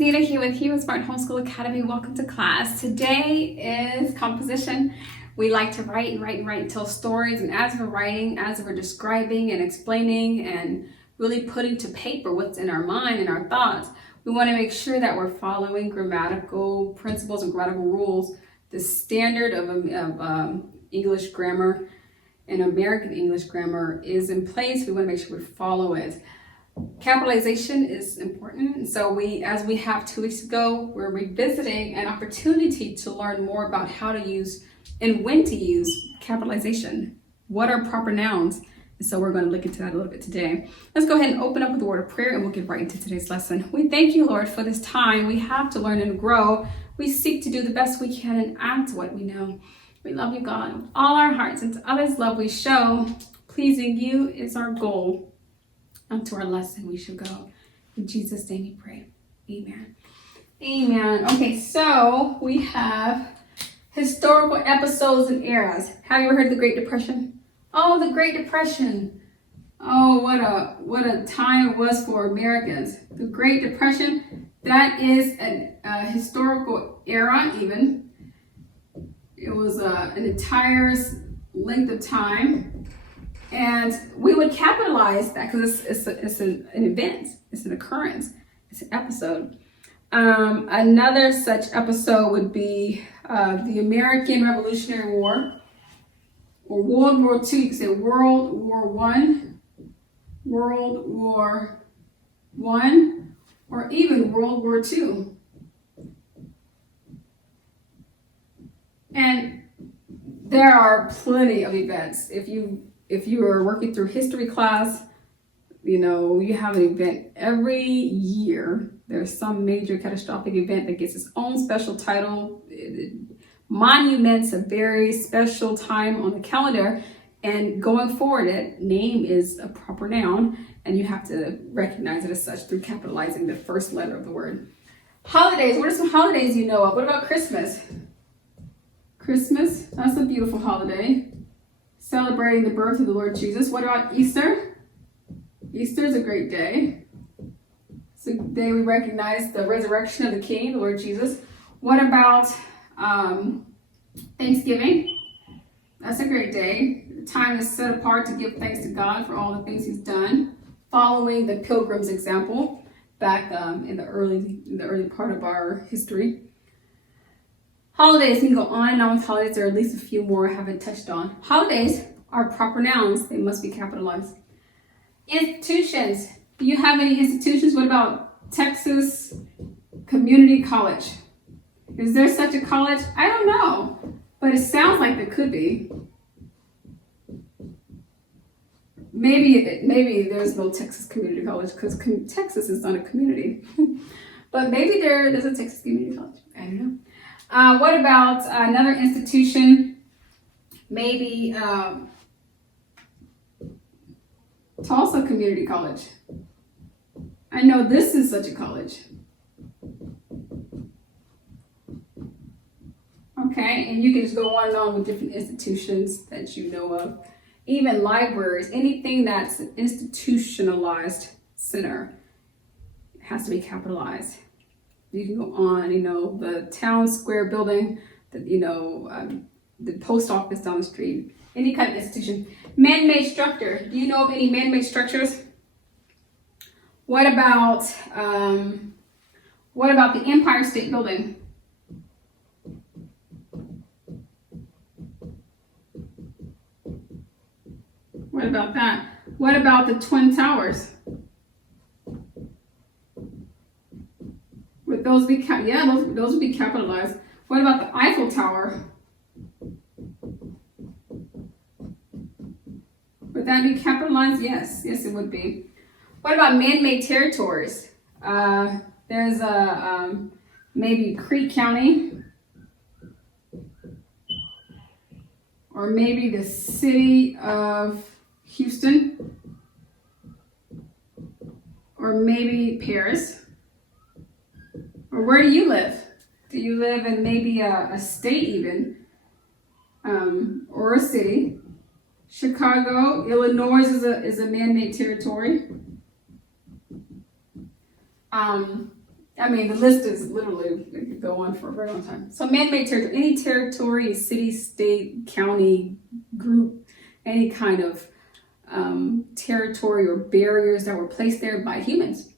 Nita here with HeroesMart Homeschool Academy. Welcome to class. Today is composition. We like to write and tell stories, and as we're writing, as we're describing and explaining and really putting to paper what's in our mind and our thoughts, we want to make sure that we're following grammatical principles and grammatical rules. The standard of English grammar and American English grammar is in place. We want to make sure we follow it. Capitalization is important, and so as we have 2 weeks ago, we're revisiting an opportunity to learn more about how to use and when to use capitalization. What are proper nouns? And so we're going to look into that a little bit today. Let's go ahead and open up with a word of prayer, and we'll get right into today's lesson. We thank you, Lord, for this time we have to learn and grow. We seek to do the best we can and add to what we know. We love you, God, with all our hearts, and to others' love we show. Pleasing you is our goal. Onto our lesson we should go. In Jesus' name we pray. Amen. Amen. Okay, so we have historical episodes and eras. Have you ever heard of the Great Depression? Oh, the Great Depression. Oh, what a time it was for Americans. The Great Depression, that is a historical era even. It was an entire length of time. And we would capitalize that because it's an event, it's an occurrence, it's an episode. Another such episode would be the American Revolutionary War, or World War II. You could say World War I, World War I, or even World War II. And there are plenty of events. If you are working through history class, you have an event every year. There's some major catastrophic event that gets its own special title. Monuments, a very special time on the calendar. And going forward, that name is a proper noun, and you have to recognize it as such through capitalizing the first letter of the word. Holidays, what are some holidays you know of? What about Christmas? Christmas, that's a beautiful holiday. Celebrating the birth of the Lord Jesus. What about Easter? Easter is a great day. It's a day we recognize the resurrection of the King, the Lord Jesus. What about Thanksgiving? That's a great day. The time is set apart to give thanks to God for all the things He's done, following the Pilgrim's example back in the early part of our history. Holidays, you can go on and on with holidays. There are at least a few more I haven't touched on. Holidays are proper nouns. They must be capitalized. Institutions. Do you have any institutions? What about Texas Community College? Is there such a college? I don't know, but it sounds like there could be. Maybe there's no Texas Community College because Texas is not a community. But maybe there's a Texas Community College. I don't know. What about another institution? Maybe Tulsa Community College. I know this is such a college. Okay, and you can just go on and on with different institutions that you know of. Even libraries, anything that's an institutionalized center has to be capitalized. You can go on, the town square building, the post office down the street, any kind of institution. Man-made structure. Do you know of any man-made structures? What about the Empire State Building? What about that? What about the Twin Towers? Would those be those would be capitalized. What about the Eiffel Tower? Would that be capitalized? Yes, it would be. What about man-made territories? There's maybe Creek County, or maybe the city of Houston, or maybe Paris. Or where do you live? Do you live in maybe a state even, or a city? Chicago, Illinois is a man-made territory. I mean, the list is literally, it could go on for a very long time. So man-made territory, any territory, city, state, county, group, any kind of territory or barriers that were placed there by humans.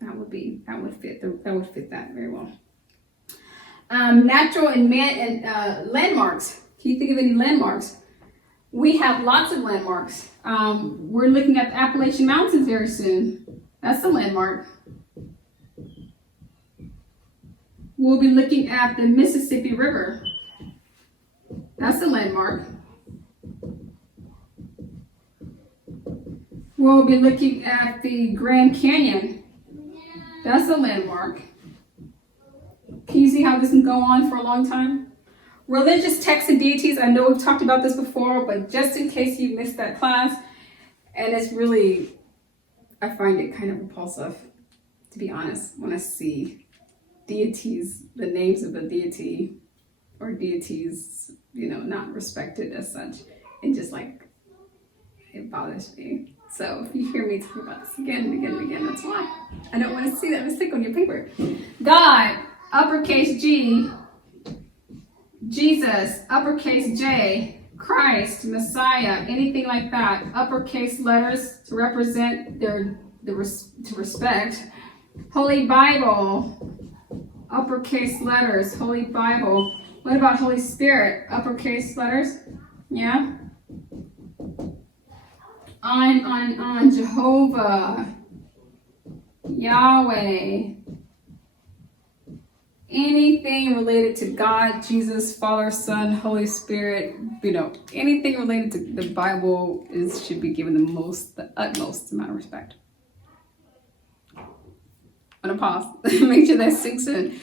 That would fit that very well. Natural and man and landmarks. Can you think of any landmarks? We have lots of landmarks. We're looking at the Appalachian Mountains very soon. That's a landmark. We'll be looking at the Mississippi River. That's a landmark. We'll be looking at the Grand Canyon. That's a landmark. Can you see how this can go on for a long time? Religious texts and deities. I know we've talked about this before, but just in case you missed that class, and it's really, I find it kind of repulsive, to be honest, when I see deities, the names of the deity or deities, not respected as such. And just like, it bothers me. So if you hear me talk about this again and again and again, that's why. I don't want to see that mistake on your paper. God, uppercase G. Jesus, uppercase J. Christ, Messiah, anything like that. Uppercase letters to represent to respect. Holy Bible, uppercase letters, Holy Bible. What about Holy Spirit? Uppercase letters? Yeah? On. Jehovah, Yahweh, anything related to God, Jesus, Father, Son, Holy Spirit, anything related to the Bible should be given the utmost amount of respect. I'm gonna pause. Make sure that sinks in.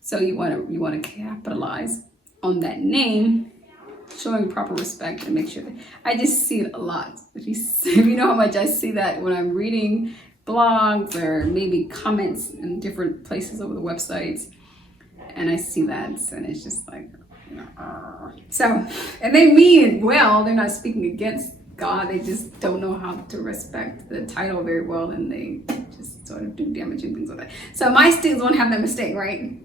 So you want to capitalize on that name, showing proper respect, and make sure that I just see it a lot. If you know how much I see that when I'm reading blogs or maybe comments in different places over the websites, and I see that, and it's just like, so, and they mean it well. They're not speaking against God. They just don't know how to respect the title very well, and they just sort of do damaging things with it. So my students won't have that mistake, right?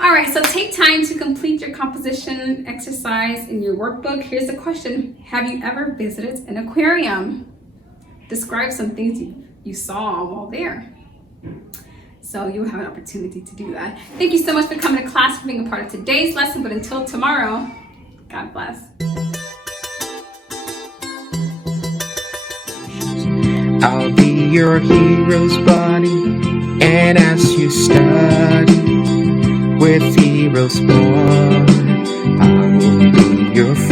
All right, so take time to complete your composition exercise in your workbook. Here's the question. Have you ever visited an aquarium? Describe some things you saw while there. So you'll have an opportunity to do that. Thank you so much for coming to class, for being a part of today's lesson. But until tomorrow, God bless. I'll be your hero's buddy, and as you study with HeroesMart, I will be your friend.